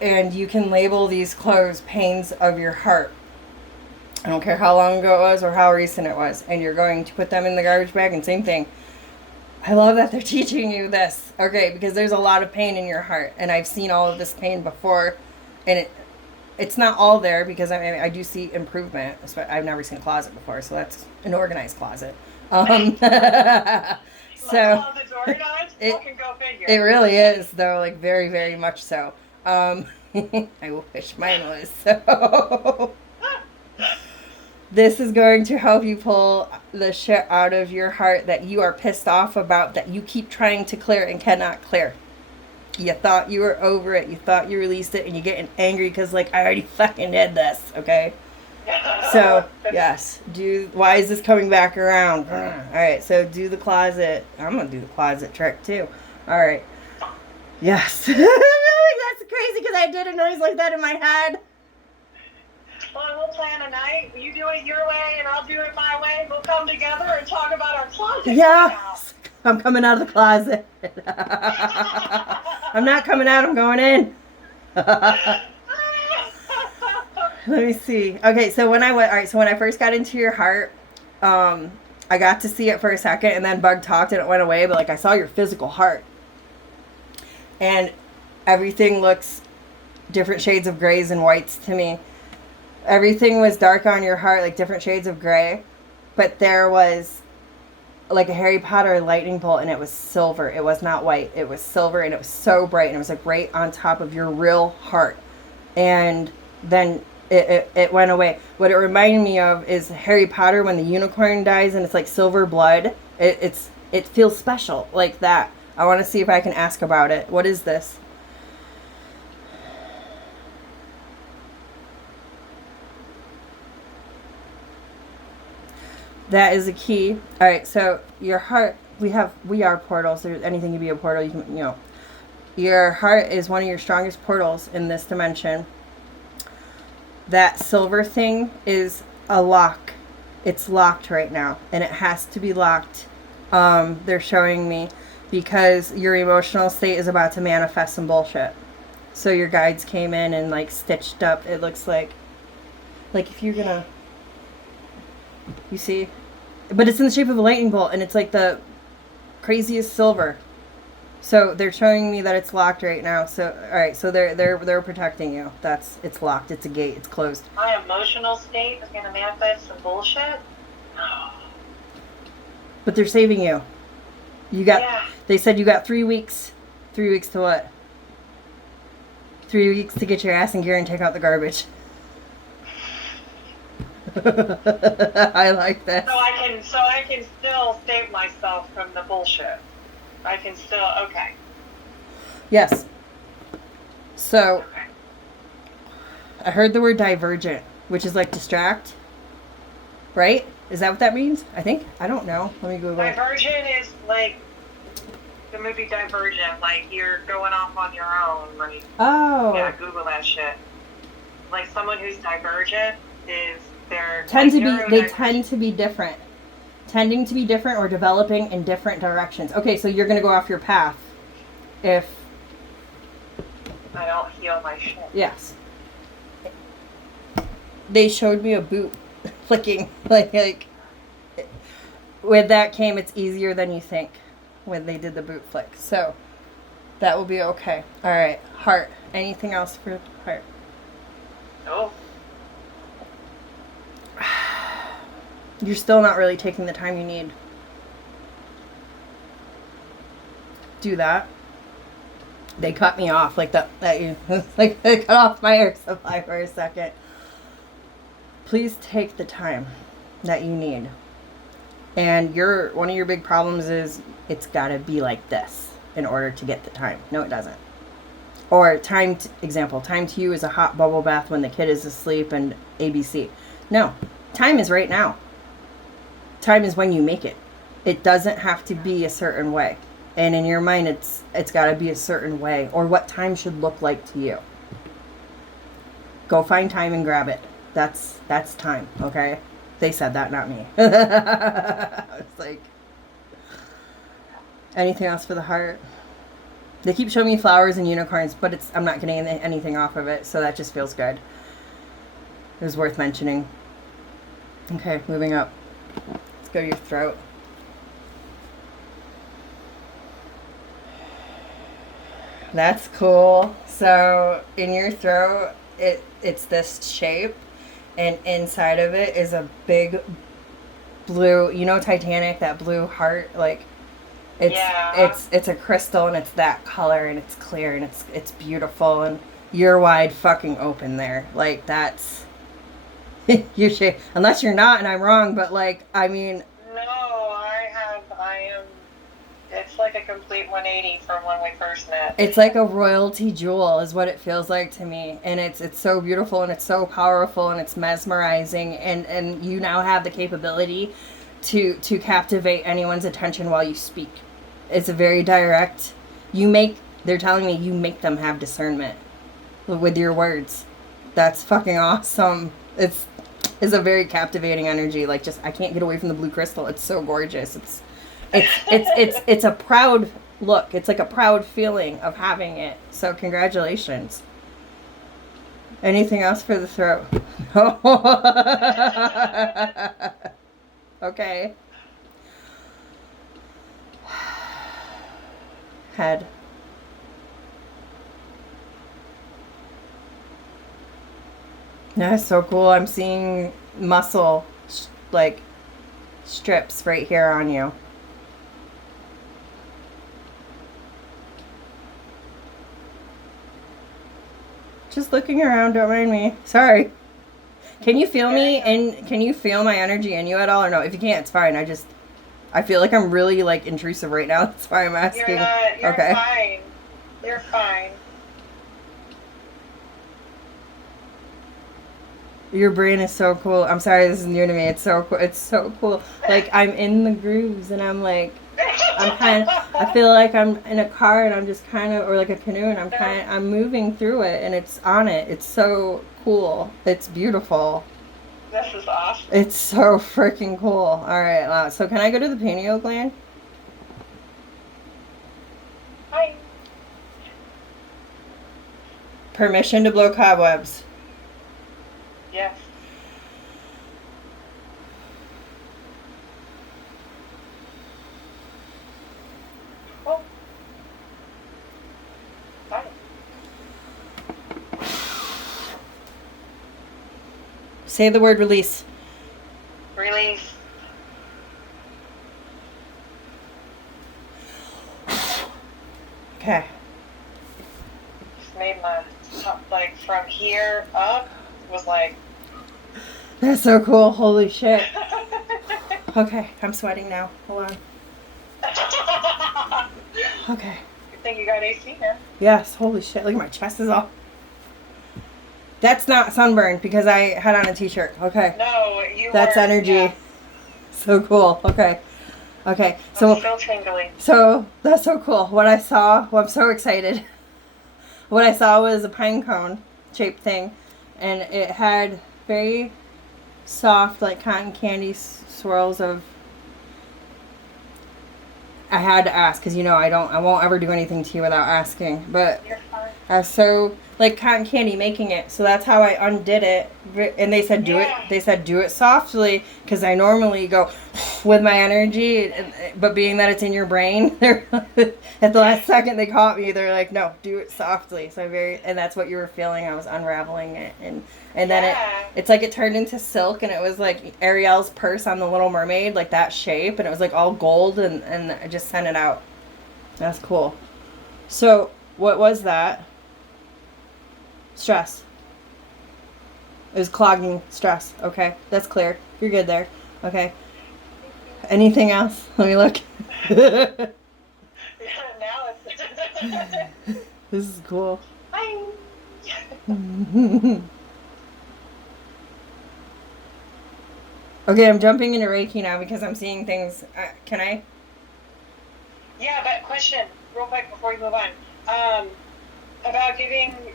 And you can label these clothes pains of your heart. I don't care how long ago it was or how recent it was. And you're going to put them in the garbage bag, and same thing. I love that they're teaching you this. Okay, because there's a lot of pain in your heart. And I've seen all of this pain before. And it's not all there, because I do see improvement. I've never seen a closet before, so that's an organized closet. So Closet's organized? Fucking go figure. it really is, though, like very, very much so. I wish mine was so. This is going to help you pull the shit out of your heart that you are pissed off about, that you keep trying to clear and cannot clear. You thought you were over it, you thought you released it, and you're getting angry because, like, I already fucking did this, okay? So, yes, why is this coming back around? Alright, so do the closet. I'm gonna do the closet trick, too. Alright. Yes. That's crazy, because I did a noise like that in my head. Well, we'll plan a night. You do it your way, and I'll do it my way. We'll come together and talk about our closet. Yes. I'm coming out of the closet. I'm not coming out, I'm going in. Let me see. Okay, so when I first got into your heart, I got to see it for a second, and then Bug talked and it went away, but like I saw your physical heart. And everything looks different shades of grays and whites to me. Everything was dark on your heart, like different shades of gray. But there was like a Harry Potter lightning bolt, and it was silver. It was not white. It was silver, and it was so bright, and it was like right on top of your real heart. And then it went away. What it reminded me of is Harry Potter when the unicorn dies and it's like silver blood. It feels special like that. I want to see if I can ask about it. What is this? That is a key. All right, so your heart, we are portals. There's anything can be a portal. You can, your heart is one of your strongest portals in this dimension. That silver thing is a lock. It's locked right now, and it has to be locked. They're showing me, because your emotional state is about to manifest some bullshit. So your guides came in and like stitched up. It looks like if you're gonna, You see? But it's in the shape of a lightning bolt, and it's like the craziest silver. So they're showing me that it's locked right now. So all right, so they're protecting you. It's locked. It's a gate. It's closed. My emotional state is gonna manifest some bullshit. But they're saving you. You got. Yeah. They said you got 3 weeks. 3 weeks to what? 3 weeks to get your ass in gear and take out the garbage. I like that. So I can still save myself from the bullshit. I can still okay. Yes. So Okay. I heard the word divergent, which is like distract. Right? Is that what that means? I think. I don't know. Let me Google it. Divergent is like the movie Divergent, like you're going off on your own. Like Oh. yeah, Google that shit. Like someone who's divergent is they're Tend to like be. They neurodivergent. tend to be different. Tending to be different or developing in different directions. Okay, so you're gonna go off your path. If I don't heal my shit. yes. They showed me a boot flicking like with that came it's easier than you think when they did the boot flick. So that will be okay. All right, heart. Anything else for heart? No. You're still not really taking the time you need. Do that. They cut me off like that you like they cut off my air supply for a second. Please take the time that you need. And one of your big problems is it's got to be like this in order to get the time. No, it doesn't. Or time to you is a hot bubble bath when the kid is asleep and ABC. No, time is right now. Time is when you make it. It doesn't have to be a certain way. And in your mind, it's got to be a certain way or what time should look like to you. Go find time and grab it. That's time, okay? They said that, not me. It's like, anything else for the heart? They keep showing me flowers and unicorns, but I'm not getting anything off of it, so that just feels good. It was worth mentioning. Okay, moving up. Let's go to your throat. That's cool. So in your throat, it's this shape, and inside of it is a big blue. You know Titanic, that blue heart, like it's a crystal, and it's that color, and it's clear, and it's beautiful, and you're wide fucking open there. Like that's you should, unless you're not, and I'm wrong, but like I mean. No, I am. It's like a complete 180 from when we first met. It's like a royalty jewel is what it feels like to me. And it's so beautiful and it's so powerful and it's mesmerizing and you now have the capability to captivate anyone's attention while you speak. It's a very direct. They're telling me you make them have discernment with your words. That's fucking awesome. It's a very captivating energy. Like just I can't get away from the blue crystal. It's so gorgeous. It's a proud look. It's like a proud feeling of having it. So congratulations. Anything else for the throat? Okay. Head. That's so cool. I'm seeing muscle like strips right here on you. Just looking around, don't mind me. Sorry. Can you feel me and can you feel my energy in you at all or no? If you can't, it's fine. I feel like I'm really like intrusive right now. That's why I'm asking. You're not. You're okay. fine. You're fine. Your brain is so cool. I'm sorry, this is new to me. It's so cool. It's so cool. Like I'm in the grooves and I'm like, I feel like I'm in a car and I'm just kind of, or like a canoe and I'm moving through it and it's on it. It's so cool. It's beautiful. This is awesome. It's so freaking cool. All right, so can I go to the pineal gland? Hi. Permission to blow cobwebs. Yes. Say the word release. Release. Okay. Just made my top, like from here up was like. That's so cool. Holy shit. Okay, I'm sweating now. Hold on. Okay. Good thing you got AC now. Yes, holy shit. Look at my chest is all. That's not sunburn because I had on a t-shirt. Okay. No, you. That's were, energy. Yeah. So cool. Okay. Okay. I'm So still tingling. so that's so cool. What I saw, well, I'm so excited. What I saw was a pine cone shaped thing, and it had very soft, like cotton candy swirls of. I had to ask because I won't ever do anything to you without asking. But You're fine. I was so like cotton candy making it, so that's how I undid it. And they said do it. Yeah. They said do it softly because I normally go with my energy, but being that it's in your brain, at the last second they caught me. They're like, no, do it softly. So and that's what you were feeling. I was unraveling it, and then Yeah. it's like it turned into silk, and it was like Ariel's purse on the Little Mermaid, like that shape, and it was like all gold, and I just sent it out. That's cool. So what was that? Stress. It was clogging stress. Okay, that's clear. You're good there. Okay. Anything else? Let me look. Yeah, now it's. This is cool. Hi. Okay, I'm jumping into Reiki now because I'm seeing things. Can I? Yeah, but question, real quick before we move on. About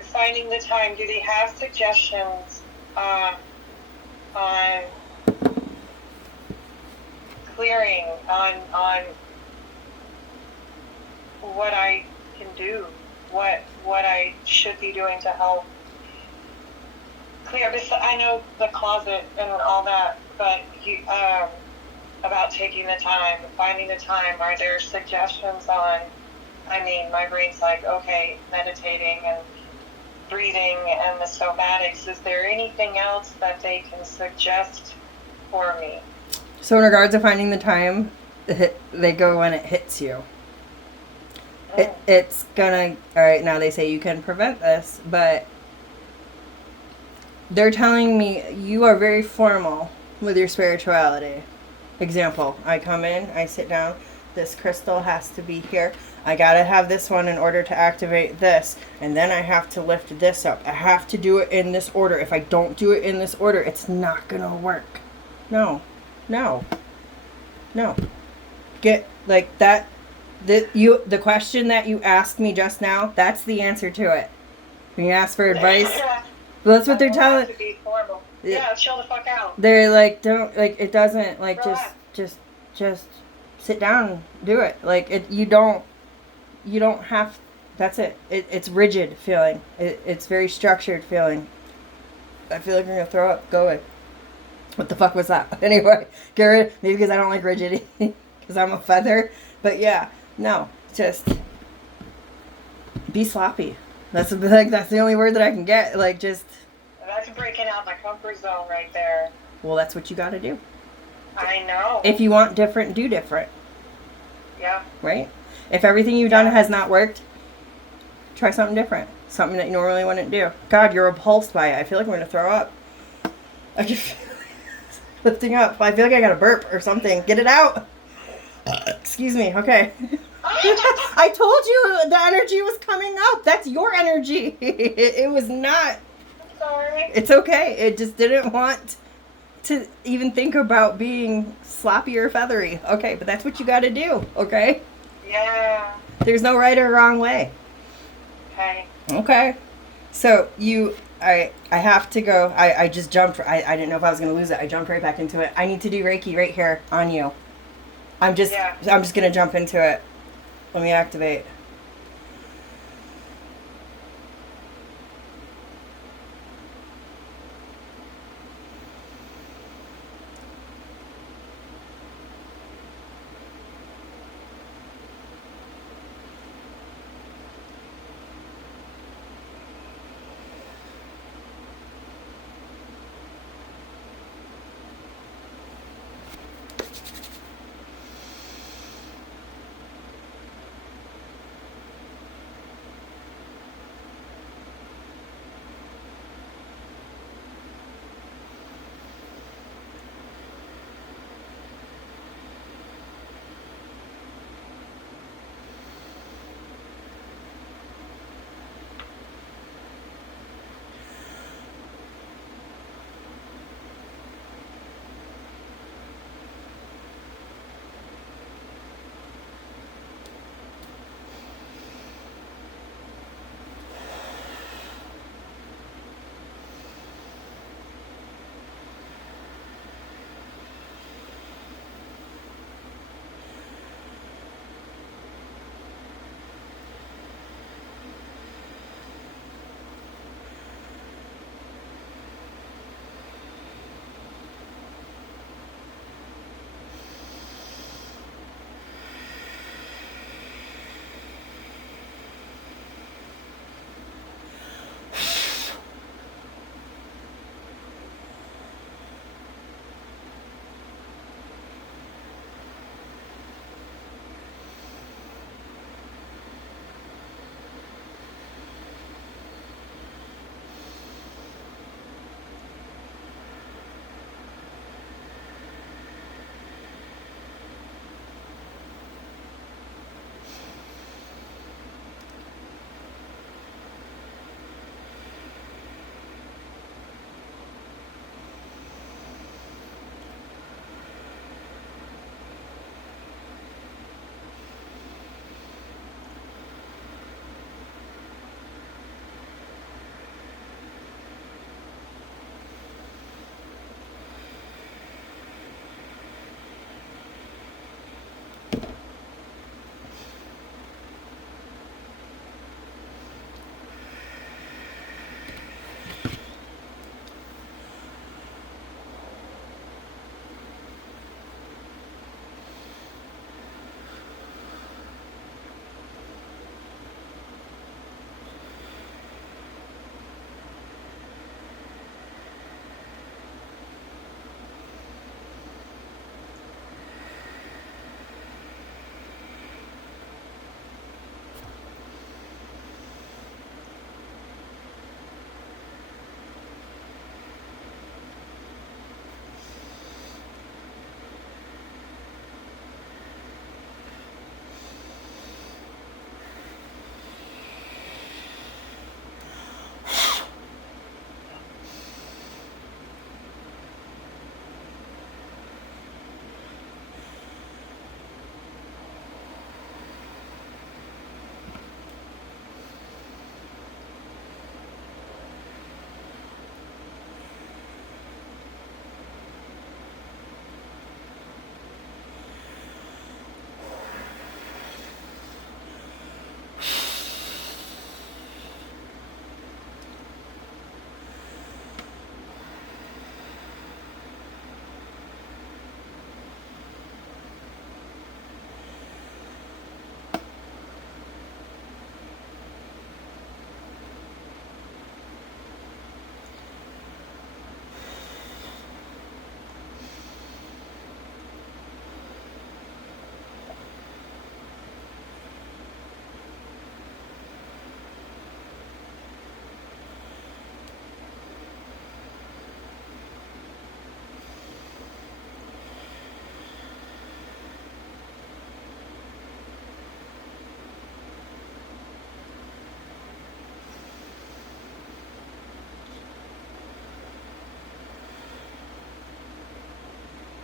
finding the time, do they have suggestions on clearing, on what I can do, what I should be doing to help clear? I know the closet and all that, but about taking the time, finding the time, are there suggestions on? I mean, my brain's like, okay, meditating and breathing and the somatics. Is there anything else that they can suggest for me? So in regards to finding the time, they go when it hits you. It's gonna. All right, now they say you can prevent this, but they're telling me you are very formal with your spirituality. Example, I come in, I sit down, this crystal has to be here. I gotta have this one in order to activate this, and then I have to lift this up. I have to do it in this order. If I don't do it in this order, it's not gonna work. No. Get like that. The question that you asked me just now, that's the answer to it. When you ask for advice, well, that's what they're telling. To be formal. Yeah, chill the fuck out. They're like, don't, like, it doesn't, like, Relax. just sit down and do it. Like, you don't have, that's it. It's rigid feeling. It's very structured feeling. I feel like I'm gonna throw up. Go away. What the fuck was that? Anyway, get rid, maybe because I don't like rigidity, because I'm a feather. But yeah, no, just be sloppy. That's the only word that I can get. Like, just. That's breaking out my comfort zone right there. Well, that's what you got to do. I know. If you want different, do different. Yeah. Right? If everything you've done has not worked, try something different. Something that you normally wouldn't do. God, you're repulsed by it. I feel like I'm going to throw up. I just feel like lifting up. I feel like I got a burp or something. Get it out. Excuse me. Okay. I told you the energy was coming up. That's your energy. It was not. Sorry. It's okay. It just didn't want to even think about being sloppy or feathery. Okay, but that's what you got to do. Okay? Yeah. There's no right or wrong way. Okay. Okay. So I have to go. I just jumped. I didn't know if I was going to lose it. I jumped right back into it. I need to do Reiki right here on you. I'm just going to jump into it. Let me activate.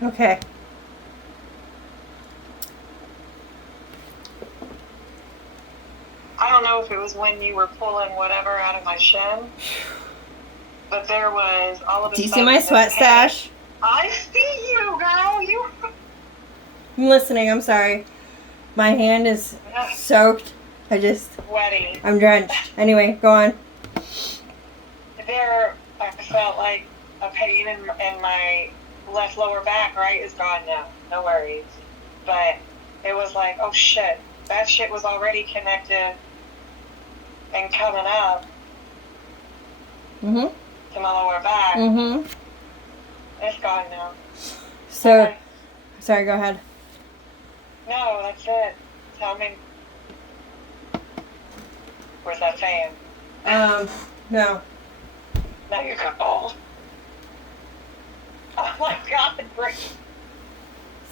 Okay. I don't know if it was when you were pulling whatever out of my shin, but there was all of a Do you see sudden my this sweat pain. stash? I see you, girl. You. I'm listening. I'm sorry. My hand is soaked. Sweaty. I'm drenched. Anyway, go on. There, I felt like a pain in my left lower back, right, is gone now. No worries. But it was like, oh shit, that shit was already connected and coming up Mm-hmm. to my lower back. Mm-hmm. It's gone now. So, Okay. sorry, go ahead. No, that's it. Tell me. Where's that fan? No. Now you're cold. Oh my god, Britt.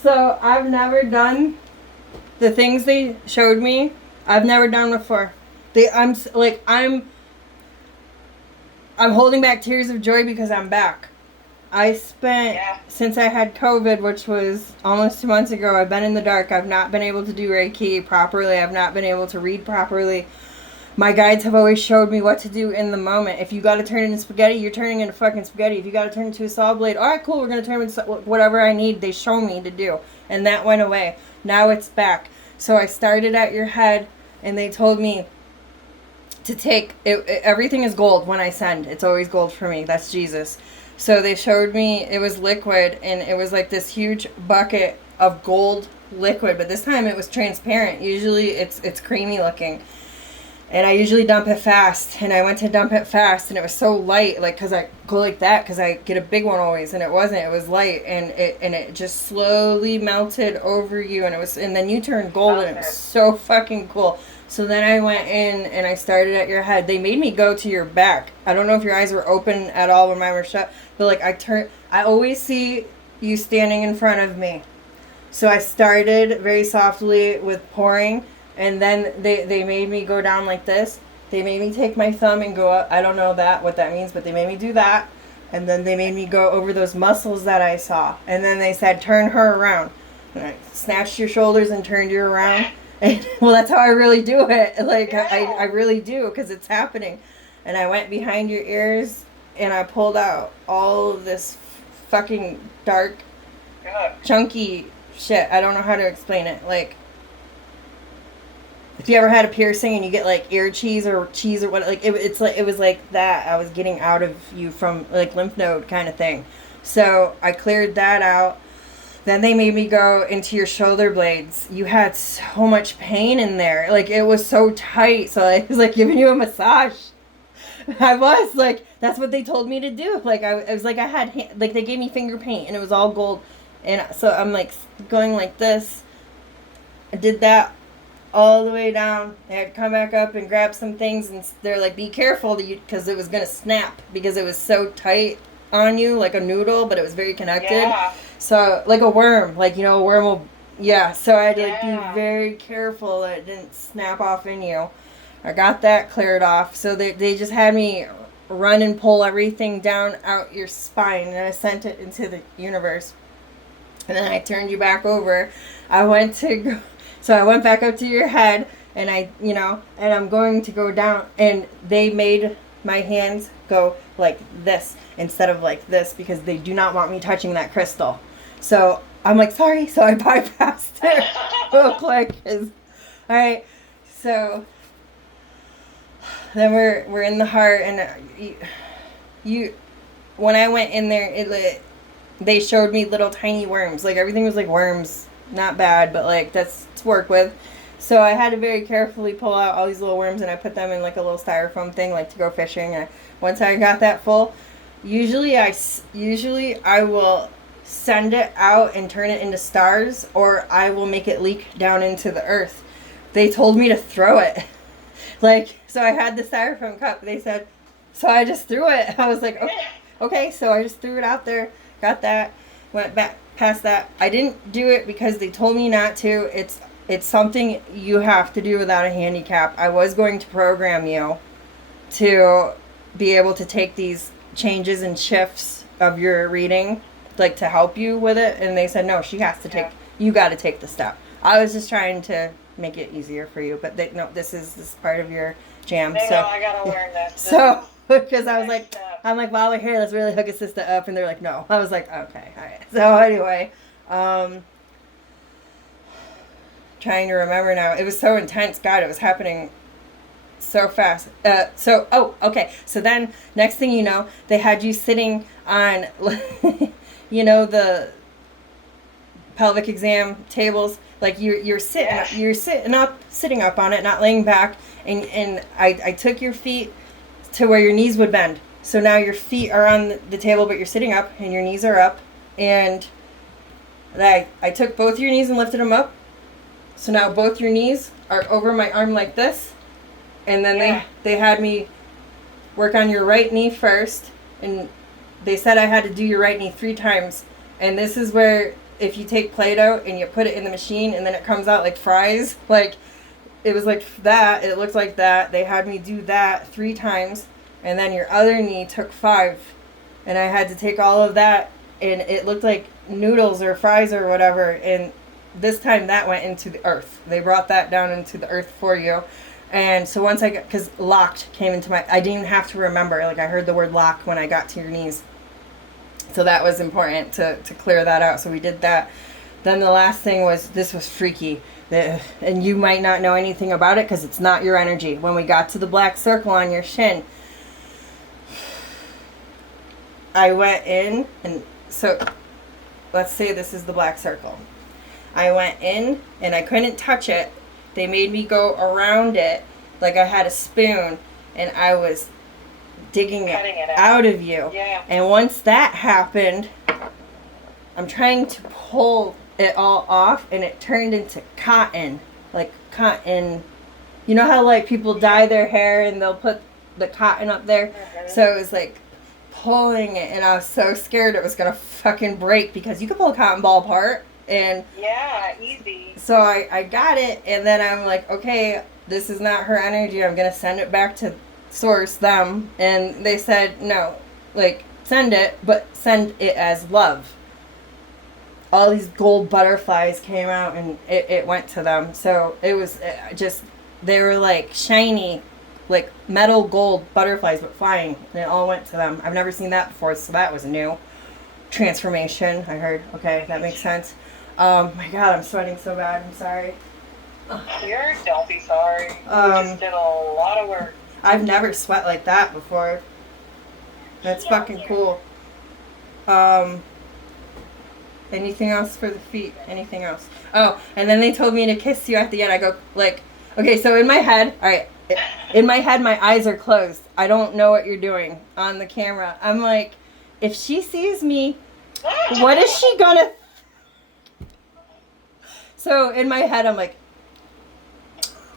So, I've never done the things they showed me. I've never done before. I'm holding back tears of joy because I'm back. I spent, since I had COVID, which was almost 2 months ago, I've been in the dark. I've not been able to do Reiki properly. I've not been able to read properly. My guides have always showed me what to do in the moment. If you got to turn into spaghetti, you're turning into fucking spaghetti. If you got to turn into a saw blade, all right, cool, we're going to turn into whatever I need. They show me to do. And that went away. Now it's back. So I started at your head, and they told me to take everything is gold when I send. It's always gold for me. That's Jesus. So they showed me it was liquid, and it was like this huge bucket of gold liquid, but this time it was transparent. Usually it's creamy looking. And I usually dump it fast, and I went to dump it fast, and it was so light, like, because I go like that, because I get a big one always, and it wasn't. It was light, and it just slowly melted over you, and then you turned golden. It was so fucking cool. So then I went in, and I started at your head. They made me go to your back. I don't know if your eyes were open at all when mine were shut, but, like, I always see you standing in front of me. So I started very softly with pouring, and then they made me go down like this. They made me take my thumb and go up. I don't know what that means, but they made me do that. And then they made me go over those muscles that I saw. And then they said, turn her around. And I snatched your shoulders and turned you around. And, well, that's how I really do it. Like, I really do, because it's happening. And I went behind your ears, and I pulled out all of this fucking dark, chunky shit. I don't know how to explain it. Like, if you ever had a piercing and you get like ear cheese or what, like it was like that. I was getting out of you from like lymph node kind of thing. So I cleared that out. Then they made me go into your shoulder blades. You had so much pain in there. Like, it was so tight. So I was like giving you a massage. I was like, that's what they told me to do. Like, I was like, like, they gave me finger paint and it was all gold. And so I'm like going like this. I did that all the way down. They had to come back up and grab some things, and they're like, be careful, because it was going to snap, because it was so tight on you, like a noodle, but it was very connected. Yeah. So, like a worm, like, a worm will, so I had to like be very careful that it didn't snap off in you. I got that cleared off. So they just had me run and pull everything down out your spine, and I sent it into the universe. And then I turned you back over. I went back up to your head, and and I'm going to go down, and they made my hands go like this instead of like this, because they do not want me touching that crystal. So I'm like, sorry. So I bypassed it real quick. Alright, so then we're in the heart, and you when I went in there, they showed me little tiny worms. Like, everything was like worms. Not bad, but like, that's to work with. So I had to very carefully pull out all these little worms, and I put them in like a little styrofoam thing, like to go fishing. And once I got that full, usually I will send it out and turn it into stars, or I will make it leak down into the earth. They told me to throw it. Like, so I had the styrofoam cup. They said, so I just threw it. I was like, okay. So I just threw it out there, got that, went back past that. I didn't do it because they told me not to. It's something you have to do without a handicap. I was going to program you to be able to take these changes and shifts of your reading like to help you with it, and they said no, she has to take. You got to take the step. I was just trying to make it easier for you, but no, this is part of your jam. They So know I gotta learn this. so because I was Next like, step. I'm like, while we're here, let's really hook a sister up, and they're like, no. I was like, okay, all right. So anyway, trying to remember now. It was so intense. God, it was happening so fast. Okay. So then, next thing you know, they had you sitting on, you know, the pelvic exam tables. Like you're sitting, Yeah. sitting up on it, not laying back. And I took your feet to where your knees would bend. So now your feet are on the table, but you're sitting up and your knees are up. And I took both your knees and lifted them up. So now both your knees are over my arm like this. And then they had me work on your right knee first. And they said I had to do your right knee 3 times. And this is where if you take Play-Doh and you put it in the machine and then it comes out like fries, like it was like that. It looked like that. They had me do that 3 times. And then your other knee took 5. And I had to take all of that. And it looked like noodles or fries or whatever. And this time that went into the earth. They brought that down into the earth for you. And so once I got, because locked came into my, I didn't even have to remember. Like I heard the word lock when I got to your knees. So that was important to clear that out. So we did that. Then the last thing was, this was freaky. And you might not know anything about it because it's not your energy. When we got to the black circle on your shin, I went in, and so let's say this is the black circle. I went in and I couldn't touch it. They made me go around it like I had a spoon, and I was digging Cutting it it out of you. Yeah. And once that happened, I'm trying to pull it all off, and it turned into cotton. Like cotton. You know how like people dye their hair and they'll put the cotton up there? Mhm. So it was like pulling it, and I was so scared it was gonna fucking break, because you could pull a cotton ball apart. And Yeah, easy. so I got it, and then I'm like, okay, this is not her energy. I'm going to send it back to source, them. And they said, no, like, send it, but send it as love. All these gold butterflies came out, and it went to them. So it was just, they were like shiny, like metal gold butterflies, but flying. And it all went to them. I've never seen that before, so that was new. Transformation, I heard. Okay, that makes sense. My God, I'm sweating so bad. I'm sorry. Don't be sorry. You just did a lot of work. I've never sweat like that before. That's fucking cool. Anything else for the feet? Anything else? Oh, and then they told me to kiss you at the end. I go, like, okay, so in my head, all right, in my head, my eyes are closed. I don't know what you're doing on the camera. I'm like, if she sees me, what is she gonna... So in my head, I'm like,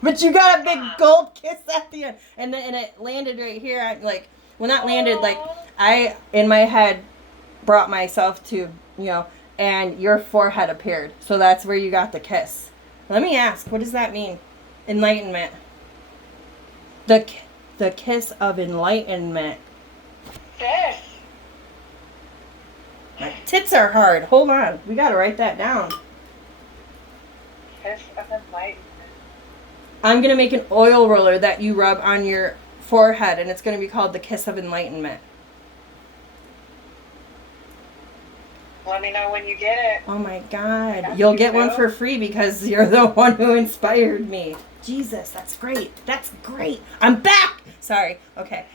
but you got a big gold kiss at the end. And then it landed right here. I'm like, well, not landed, like, I, in my head, brought myself to, you know, and your forehead appeared. So that's where you got the kiss. Let me ask, what does that mean? Enlightenment. The kiss of enlightenment. Sis. My tits are hard. Hold on. We got to write that down. Kiss of enlightenment. I'm going to make an oil roller that you rub on your forehead, and it's going to be called the kiss of enlightenment. Let me know when you get it. Oh my God. Got You'll you, get one Bill. for free because you're the one who inspired me. Jesus, that's great. That's great. I'm back. Sorry. Okay.